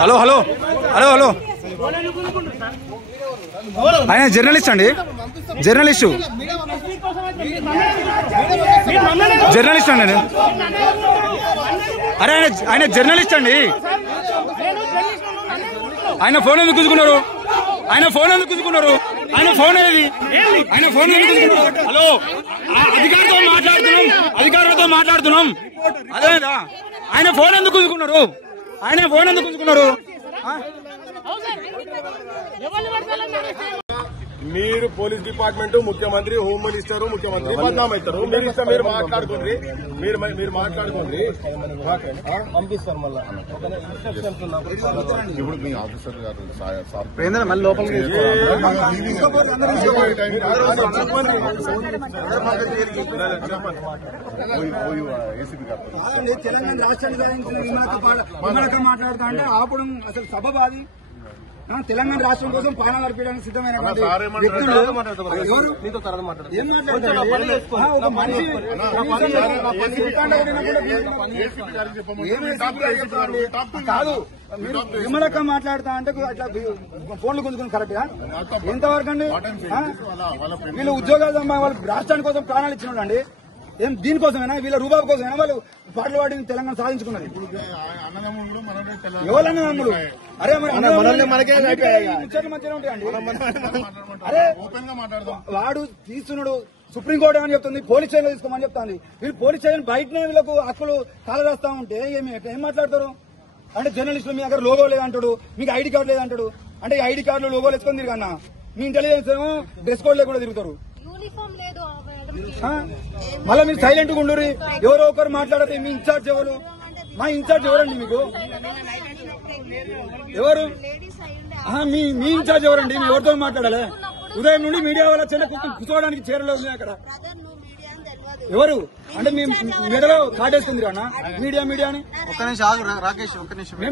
Hello hello hello hello ఆయన journalist అండి, journalist అండి. అరే ఆయన జర్నలిస్ట్ అండి. ఆయన ఫోన్ ఎందుకు గుంజుకున్నారు? ఆయన ఫోన్ ఏది? ఆయన ఫోన్ ఎందుకు గుంజుకున్నారు? హలో, అధికారులతో మాట్లాడుతున్నాం. అదేదా ఆయన ఫోన్ ఎందుకు గుంజుకున్నారు? మీరు పోలీస్ డిపార్ట్మెంట్, ముఖ్యమంత్రి, హోమ్ మినిస్టర్, ముఖ్యమంత్రి బదనాం అవుతారు. మీరు ఇష్టం మీరు మాట్లాడుకోండి, మీరు మాట్లాడుకోండి, పంపిస్తారు. మళ్ళీ ఇప్పుడు మీ ఆఫీసర్ గారు మళ్ళీ లోపలికి ఏసీపీ గారు తెలంగాణ రాష్ట్రానికి మాట్లాడుతా అంటే ఆపడం అసలు సబబు అది. తెలంగాణ రాష్ట్రం కోసం ప్రాణాలు అర్పించడానికి సిద్ధమైన వ్యక్తులు ఏం మాట్లాడతారు? కాదు, విమలక్క మాట్లాడుతా అంటే అట్లా ఫోన్లు గుంజుకుని కరెక్ట్ గా ఎంతవరకు అండి? వీళ్ళు ఉద్యోగాలు వాళ్ళు రాష్ట్రానికి కోసం ప్రాణాలు ఇచ్చినాడు. ఏం దీనికోసమేనా? వీళ్ళ రూబాబు కోసమేనా వాళ్ళు పాటలు పాడి తెలంగాణ సాధించుకున్నది? ఎవరన్నా అన్నలు? అరే మరి ముచ్చట్ల మధ్యలో ఉంటాయండి. అరే వాడు తీస్తున్నాడు, సుప్రీంకోర్టు ఏమని చెప్తుంది, పోలీస్ స్టేషన్ తీసుకోమని చెప్తాంది. వీళ్ళు పోలీస్ స్టేషన్ బయటనే వీళ్ళకు హక్కులు కాలరాస్తా ఉంటే ఏం మాట్లాడతారు? అంటే జర్నలిస్టులు మీ దగ్గర లోగో లేదంటాడు, మీకు ఐడి కార్డు లేదంటాడు. అంటే ఈ ఐడి కార్డులు లోగోలు వేసుకొని తిరిగన్నా మీ ఇంటెలిజెన్స్ ఏమో డ్రెస్ కోడ్ లేకుండా తిరుగుతారు. మళ్ళీ మీరు సైలెంట్ గా ఉండరు, ఎవరో ఒకరు మాట్లాడరు. మీ ఇన్ఛార్జ్ ఎవరు? మా ఇన్ఛార్జ్ ఎవరండి? మీకు ఎవరు? మీ ఇన్ఛార్జ్ ఎవరండి? మీ ఎవరితో మాట్లాడాలి? ఉదయం నుండి మీడియా వాళ్ళ చిన్న కూర్చోవడానికి చేరలేదు అక్కడ. ఎవరు అంటే మీ మెడలో కాటేస్తుంది అన్న మీడియా అని. ఒక్క నిమిషం రాకేష్, ఒక్క నిమిషం.